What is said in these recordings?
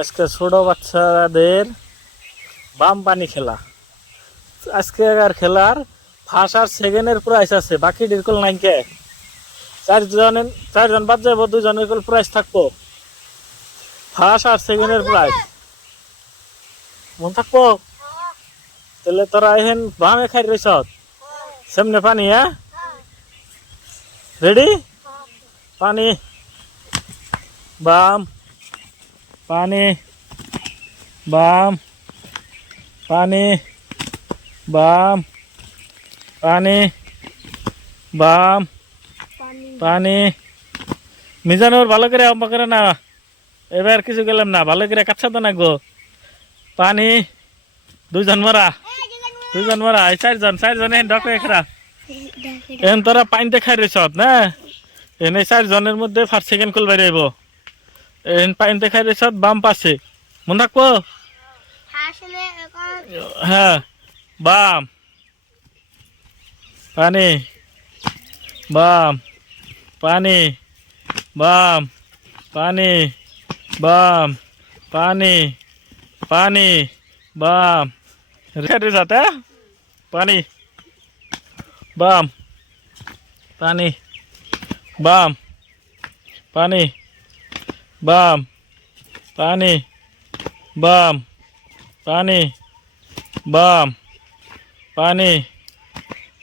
আজকে ছোট বাচ্চাদের বাম পানি খেলা। আজকে আর খেলার ফার্স্ট আর সেকেন্ডের প্রাইস আছে, বাকি ডিরকল নাই কে। চারজন বাদ যাবো, দুজনের কল প্রাইস থাকবো। ফার্স্ট আর সেকেন্ডের প্রাইস মন থাকবো। তাহলে তোরা এখন বামে খাই রইছ সামনে পানি। হ্যাঁ, রেডি? পানি, বাম, পানি, বাম, পানি, বাম, পানি, বাম, পানি। মিজানুর ভালো করে অম্বা করে না, এবার কিছু গেলাম না, ভালো করে কাচ্ছা তো না গো। পানি, দুইজন মরা, দুইজন মরা, এই চারজন এখন ডক্টর এখরা এখন তোরা পানিতে খাই রয়েছ না। এনে চারজনের মধ্যে ফার্স্ট সেকেন্ড কল বাইরে আইব। এখন পানিতে খাই রয়েছ, বাম পাশে মন রাখবো। হ্যাঁ, বাম, পানি, বাম, পানি, বাম, পানি, বাম, পানি, পানি, বাম, রেডি যাতে পানি, বাম, পানি, বাম, পানি, বাম, পানি, বাম, পানি, বাম, পানি,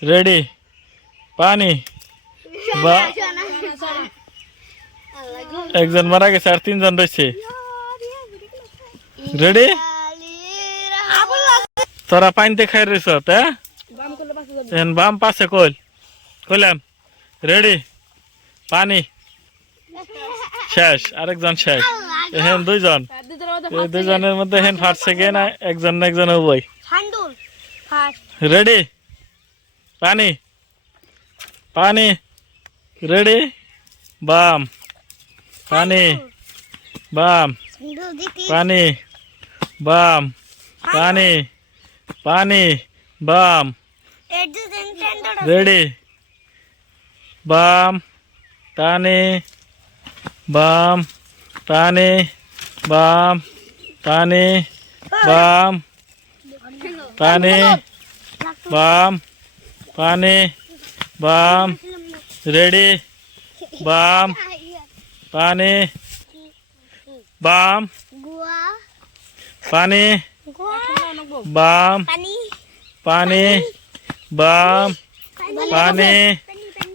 রেডি পানি, একজন মারা গেছে আর তিনজন রয়েছে। রেডি? তোরা পানিতে খাই রয়েছ, বাম পাশে কইলাম রেডি পানি শেষ, আরেকজন শেষ। এখন দুইজন, এই দুইজনের মধ্যে এখন ফার্স্ট সেকেন্ড একজন উভয়। রেডি পানি, পানি, রেডি বাম, পানি, বাম, পানি, বাম, পানি, পানি, বাম, রেডি বাম, পানি, বাম, পানি, বাম, পানি, বাম, পানি, বাম, পানি, বাম, রেডি বাম, পানি, বাম, পানি, বাম, পানি, বাম, পানি,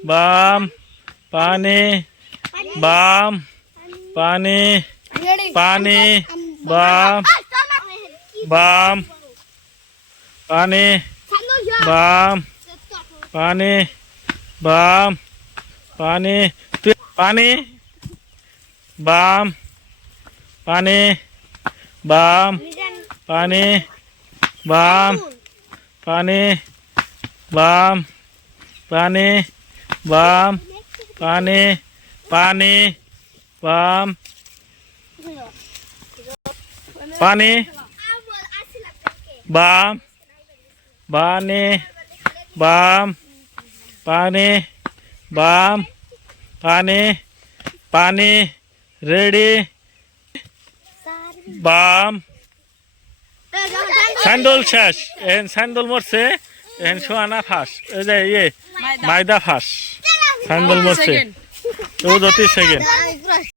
বাম, পানি, বাম, পানি, পানি, বাম, বাম, পানি, বাম, পানি, বাম, পানি, পানি, বাম, পানি, বাম, পানি, বাম, পানি, বাম, পানি, বাম, পানি, পানি, বাম, পানি, বাম, পানি, বাম, পানি, বাম, পানি, পানি, রেডি বাম। স্যান্ডল শেষ, এখন স্যান্ডল মরছে, এখন সোয়ানা ফাঁস, এই যে ইয়ে মাইদা ফাঁস, স্যান্ডল মরছে, ও 30 সেকেন্ড।